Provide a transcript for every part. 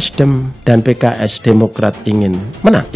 Nasdem dan PKS Demokrat ingin menang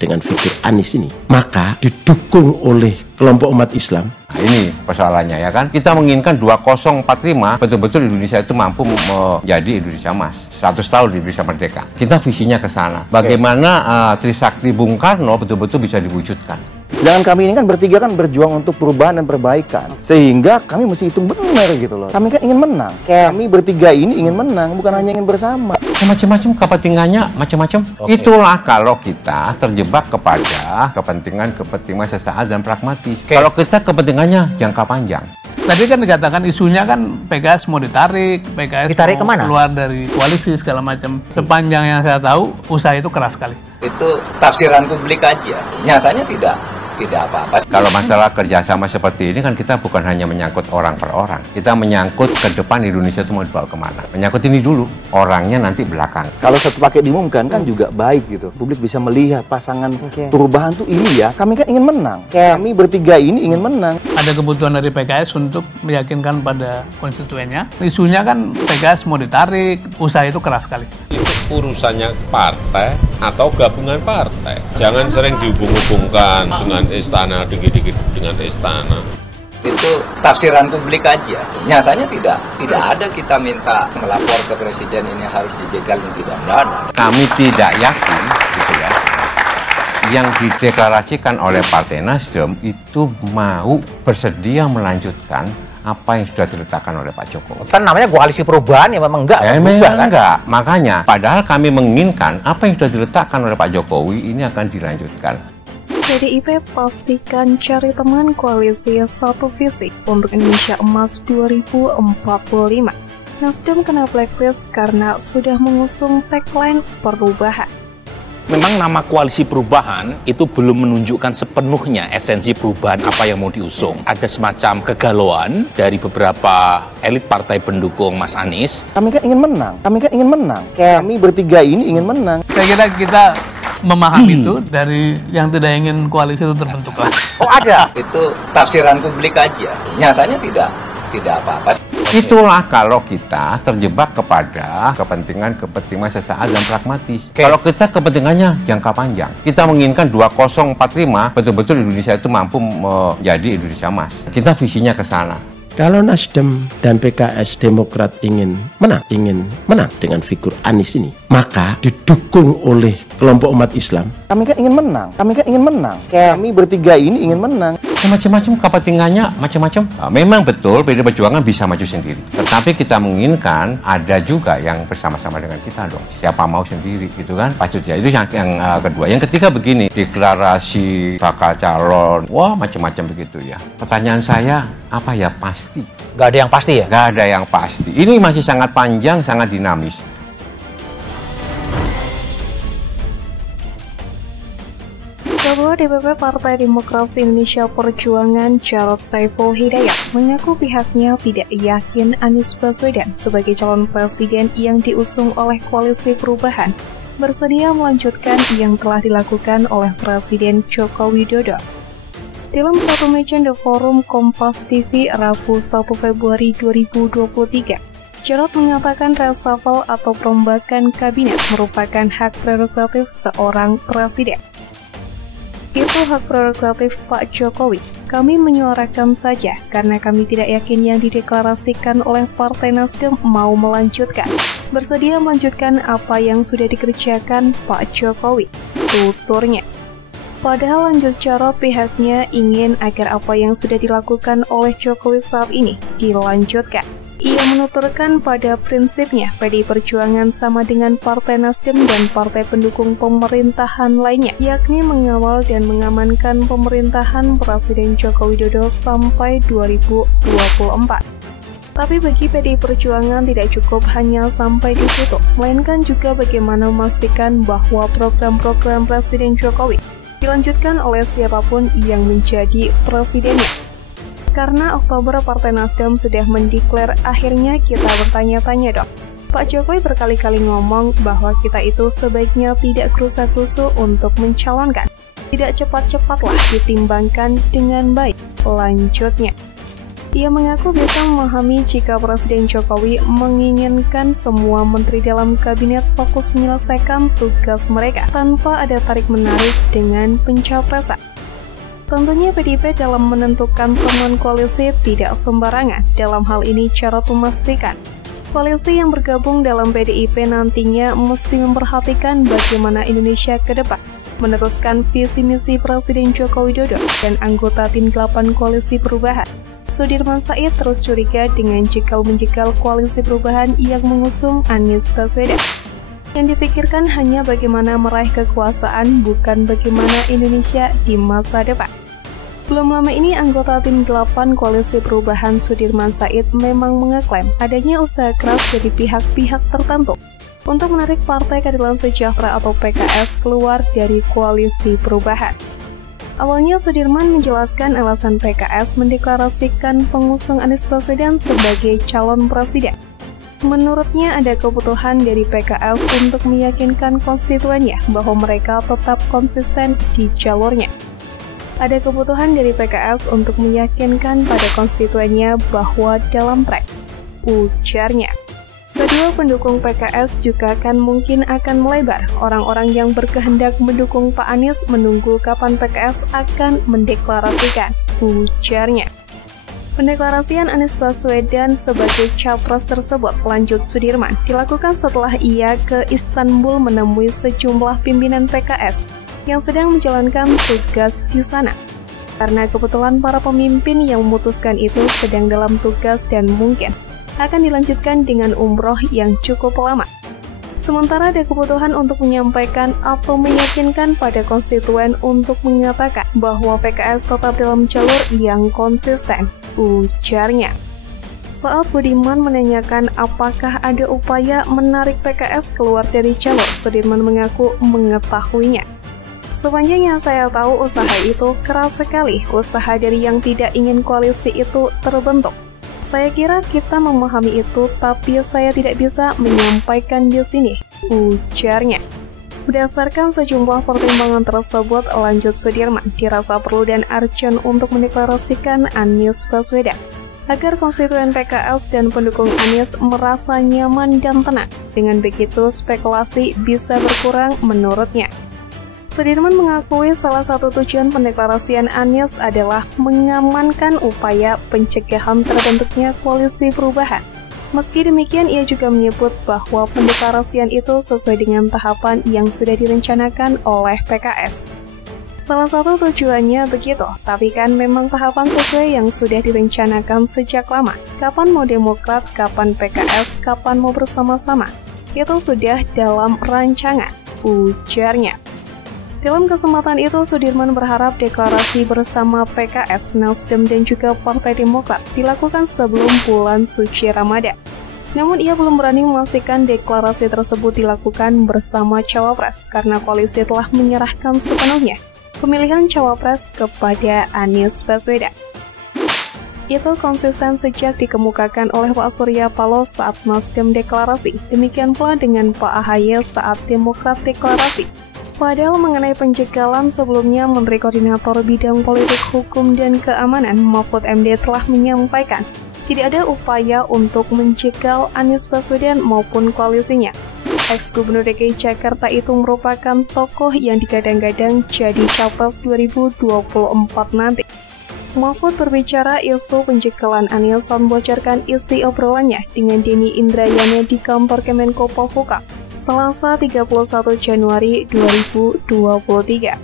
dengan figur Anies ini, maka didukung oleh kelompok umat Islam. Nah, ini persoalannya ya kan, kita menginginkan 2045 betul-betul Indonesia itu mampu menjadi Indonesia Emas, 100 tahun Indonesia Merdeka. Kita visinya ke sana. Bagaimana Trisakti Bung Karno betul-betul bisa diwujudkan. Sedangkan kami ini kan bertiga kan berjuang untuk perubahan dan perbaikan. Sehingga kami mesti hitung benar gitu loh. Kami kan ingin menang. Kami bertiga ini ingin menang, bukan hanya ingin bersama. Macam-macam kepentingannya, macam-macam. Itulah kalau kita terjebak kepada kepentingan sesaat dan pragmatis. Kalau kita kepentingannya jangka panjang. Tadi kan dikatakan isunya kan PKS mau ditarik mau kemana? Keluar dari koalisi segala macam. Sepanjang yang saya tahu, usaha itu keras sekali. Itu tafsiran publik aja. Nyatanya tidak apa-apa. Kalau masalah kerjasama seperti ini kan kita bukan hanya menyangkut orang per orang. Kita menyangkut ke depan Indonesia itu mau dibawa kemana. Menyangkut ini dulu, orangnya nanti belakang. Kalau satu paket diumumkan kan juga baik gitu. Publik bisa melihat pasangan perubahan tuh ini ya. Kami kan ingin menang. Kami bertiga ini ingin menang. Ada kebutuhan dari PKS untuk meyakinkan pada konstituennya. Isunya kan PKS mau ditarik, usaha itu keras sekali. Itu urusannya partai atau gabungan partai. Jangan sering dihubung-hubungkan dengan istana, dikit-dikit dengan istana. Itu tafsiran publik aja. Nyatanya tidak ada kita minta melapor ke presiden ini harus dijegal dan tidak ada. Kami tidak yakin gitu ya. Yang dideklarasikan oleh Partai Nasdem itu mau bersedia melanjutkan apa yang sudah diletakkan oleh Pak Jokowi. Kan namanya koalisi perubahan ya memang enggak. Enggak. Makanya, padahal kami menginginkan apa yang sudah diletakkan oleh Pak Jokowi ini akan dilanjutkan. PDIP pastikan cari teman koalisi satu visi untuk Indonesia Emas 2045. Nasdem kena blacklist karena sudah mengusung tagline perubahan. Memang nama koalisi perubahan itu belum menunjukkan sepenuhnya esensi perubahan apa yang mau diusung. Ada semacam kegalauan dari beberapa elit partai pendukung Mas Anies. Kami kan ingin menang. Kami bertiga ini ingin menang. Saya kira kita memahami itu dari yang tidak ingin koalisi itu terbentuk lah. Oh ada? Itu tafsiran publik aja. Nyatanya tidak apa-apa. Itulah kalau kita terjebak kepada kepentingan sesaat dan pragmatis. Kalau kita kepentingannya jangka panjang. Kita menginginkan 2045 betul-betul Indonesia itu mampu menjadi Indonesia Emas. Kita visinya ke sana. Kalau Nasdem dan PKS Demokrat ingin menang dengan figur Anies ini, maka didukung oleh kelompok umat Islam. Kami kan ingin menang. Kami bertiga ini ingin menang. Macam-macam kepentingannya, macam-macam. Memang betul PD Perjuangan bisa maju sendiri. Tetapi kita menginginkan ada juga yang bersama-sama dengan kita dong. Siapa mau sendiri gitu kan? Maksudnya itu yang kedua. Yang ketiga begini, deklarasi bakal calon, wah macam-macam begitu ya. Pertanyaan saya, apa ya pasti? Gak ada yang pasti ya? Gak ada yang pasti. Ini masih sangat panjang, sangat dinamis. Ketua DPP Partai Demokrasi Indonesia Perjuangan Jarod Saiful Hidayat mengaku pihaknya tidak yakin Anies Baswedan sebagai calon presiden yang diusung oleh Koalisi Perubahan bersedia melanjutkan yang telah dilakukan oleh Presiden Joko Widodo. Dalam satu mention The Forum Kompas TV Rabu 1 Februari 2023, Jarod mengatakan reshuffle atau perombakan kabinet merupakan hak prerogatif seorang presiden. Itu hak prerogatif Pak Jokowi. Kami menyuarakan saja karena kami tidak yakin yang dideklarasikan oleh Partai Nasdem mau melanjutkan. Bersedia melanjutkan apa yang sudah dikerjakan Pak Jokowi, tuturnya. Padahal lanjut Jarod pihaknya ingin agar apa yang sudah dilakukan oleh Jokowi saat ini dilanjutkan. Ia menuturkan pada prinsipnya PDI Perjuangan sama dengan Partai Nasdem dan partai pendukung pemerintahan lainnya, yakni mengawal dan mengamankan pemerintahan Presiden Joko Widodo sampai 2024. Tapi bagi PDI Perjuangan tidak cukup hanya sampai di situ, melainkan juga bagaimana memastikan bahwa program-program Presiden Jokowi dilanjutkan oleh siapapun yang menjadi presidennya. Karena Oktober Partai Nasdem sudah mendeklar, akhirnya kita bertanya-tanya dong. Pak Jokowi berkali-kali ngomong bahwa kita itu sebaiknya tidak gerusa-gerusu untuk mencalonkan. Tidak cepat-cepatlah ditimbangkan dengan baik. Lanjutnya, Ia mengaku bisa memahami jika Presiden Jokowi menginginkan semua menteri dalam kabinet fokus menyelesaikan tugas mereka tanpa ada tarik-menarik dengan pencapresan. Tentunya PDIP dalam menentukan teman koalisi tidak sembarangan. Dalam hal ini Jarod memastikan koalisi yang bergabung dalam PDIP nantinya mesti memperhatikan bagaimana Indonesia ke depan, meneruskan visi misi Presiden Joko Widodo dan anggota tim 8 Koalisi Perubahan. Sudirman Said terus curiga dengan jekal-menjekal Koalisi Perubahan yang mengusung Anies Baswedan. Yang dipikirkan hanya bagaimana meraih kekuasaan, bukan bagaimana Indonesia di masa depan. Belum lama ini anggota tim 8 Koalisi Perubahan Sudirman Said memang mengeklaim adanya usaha keras dari pihak-pihak tertentu untuk menarik Partai Keadilan Sejahtera atau PKS keluar dari Koalisi Perubahan. Awalnya Sudirman menjelaskan alasan PKS mendeklarasikan pengusung Anies Baswedan sebagai calon presiden. Menurutnya ada kebutuhan dari PKS untuk meyakinkan konstituennya bahwa mereka tetap konsisten di jalurnya. Ada kebutuhan dari PKS untuk meyakinkan pada konstituennya bahwa dalam track, ujarnya. Kedua pendukung PKS juga mungkin akan melebar. Orang-orang yang berkehendak mendukung Pak Anies menunggu kapan PKS akan mendeklarasikan, ujarnya. Pendeklarasian Anies Baswedan sebagai capres tersebut, lanjut Sudirman, dilakukan setelah ia ke Istanbul menemui sejumlah pimpinan PKS yang sedang menjalankan tugas di sana. Karena kebetulan para pemimpin yang memutuskan itu sedang dalam tugas dan mungkin akan dilanjutkan dengan umroh yang cukup lama. Sementara ada kebutuhan untuk menyampaikan atau meyakinkan pada konstituen untuk mengatakan bahwa PKS tetap dalam jalur yang konsisten, ujarnya. Saat Budiman menanyakan apakah ada upaya menarik PKS keluar dari jalur, Sudirman mengaku mengetahuinya. Sepanjang yang saya tahu usaha itu keras sekali, usaha dari yang tidak ingin koalisi itu terbentuk. Saya kira kita memahami itu, tapi saya tidak bisa menyampaikan di sini, ujarnya. Berdasarkan sejumlah pertimbangan tersebut, lanjut Sudirman, dirasa perlu dan urgent untuk mendeklarasikan Anies Baswedan, agar konstituen PKS dan pendukung Anies merasa nyaman dan tenang. Dengan begitu, spekulasi bisa berkurang menurutnya. Sudirman mengakui salah satu tujuan pendeklarasian Anies adalah mengamankan upaya pencegahan terbentuknya Koalisi Perubahan. Meski demikian, ia juga menyebut bahwa pendeklarasian itu sesuai dengan tahapan yang sudah direncanakan oleh PKS. Salah satu tujuannya begitu, tapi kan memang tahapan sesuai yang sudah direncanakan sejak lama. Kapan mau Demokrat, kapan PKS, kapan mau bersama-sama. Itu sudah dalam rancangan, ujarnya. Dalam kesempatan itu, Sudirman berharap deklarasi bersama PKS, Nasdem, dan juga Partai Demokrat dilakukan sebelum bulan suci Ramadan. Namun ia belum berani memastikan deklarasi tersebut dilakukan bersama Cawapres karena koalisi telah menyerahkan sepenuhnya pemilihan Cawapres kepada Anies Baswedan. Itu konsisten sejak dikemukakan oleh Pak Surya Paloh saat Nasdem deklarasi, demikian pula dengan Pak AHY saat Demokrat deklarasi. Padahal mengenai pencegahan sebelumnya, Menteri Koordinator Bidang Politik, Hukum, dan Keamanan Mahfud MD telah menyampaikan tidak ada upaya untuk mencegal Anies Baswedan maupun koalisinya. Ex-Gubernur DKI Jakarta itu merupakan tokoh yang digadang-gadang jadi capres 2024 nanti. Mahfud berbicara isu pencegahan Anies saat membocorkan isi obrolannya dengan Denny Indrayana di kantor Kemenko Polhukam Selasa 31 Januari 2023.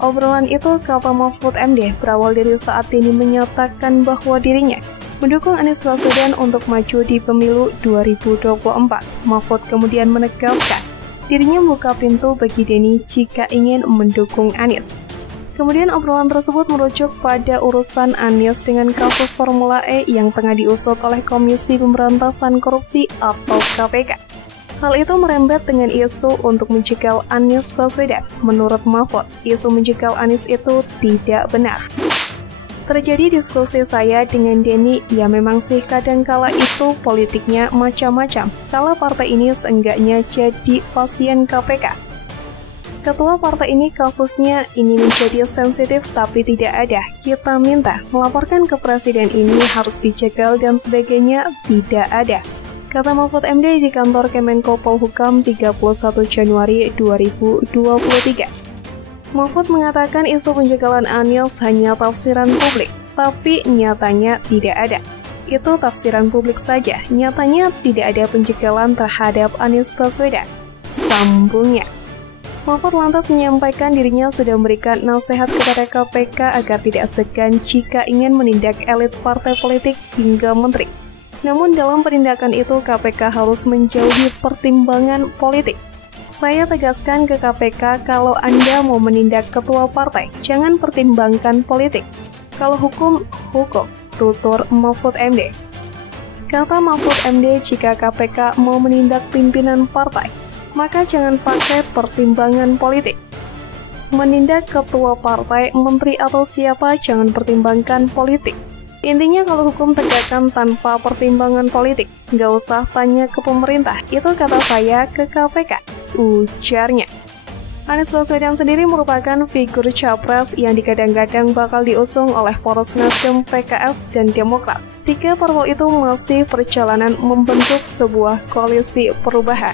Obrolan itu, kata Mahfud MD, berawal dari saat Denny menyatakan bahwa dirinya mendukung Anies Baswedan untuk maju di pemilu 2024. Mahfud kemudian menegaskan dirinya membuka pintu bagi Denny jika ingin mendukung Anies. Kemudian obrolan tersebut merujuk pada urusan Anies dengan kasus Formula E yang tengah diusut oleh Komisi Pemberantasan Korupsi atau KPK. Hal itu merembet dengan isu untuk mencegal Anies Baswedan. Menurut Mahfud, isu mencegal Anies itu tidak benar. Terjadi diskusi saya dengan Denny, ya memang sih kadangkala itu politiknya macam-macam. Kalau partai ini seenggaknya jadi pasien KPK. Ketua partai ini kasusnya ini menjadi sensitif tapi tidak ada. Kita minta melaporkan ke presiden ini harus dicegal dan sebagainya, tidak ada. Kata Mahfud MD di kantor Kemenko Polhukam 31 Januari 2023. Mahfud mengatakan isu pencegalan Anies hanya tafsiran publik, tapi nyatanya tidak ada. Itu tafsiran publik saja, nyatanya tidak ada pencegalan terhadap Anies Baswedan. Sambungnya. Mahfud lantas menyampaikan dirinya sudah memberikan nasihat kepada KPK agar tidak segan jika ingin menindak elit partai politik hingga menteri. Namun dalam penindakan itu KPK harus menjauhi pertimbangan politik. Saya tegaskan ke KPK kalau Anda mau menindak ketua partai, jangan pertimbangkan politik. Kalau hukum, hukum, tutur Mahfud MD. Kata Mahfud MD, jika KPK mau menindak pimpinan partai, maka jangan pakai pertimbangan politik. Menindak ketua partai, menteri atau siapa jangan pertimbangkan politik. Intinya kalau hukum tegakkan tanpa pertimbangan politik, nggak usah tanya ke pemerintah, itu kata saya ke KPK, ujarnya. Anies Baswedan sendiri merupakan figur capres yang digadang-gadang bakal diusung oleh poros Nasdem, PKS, dan Demokrat. Tiga parpol itu masih perjalanan membentuk sebuah koalisi perubahan.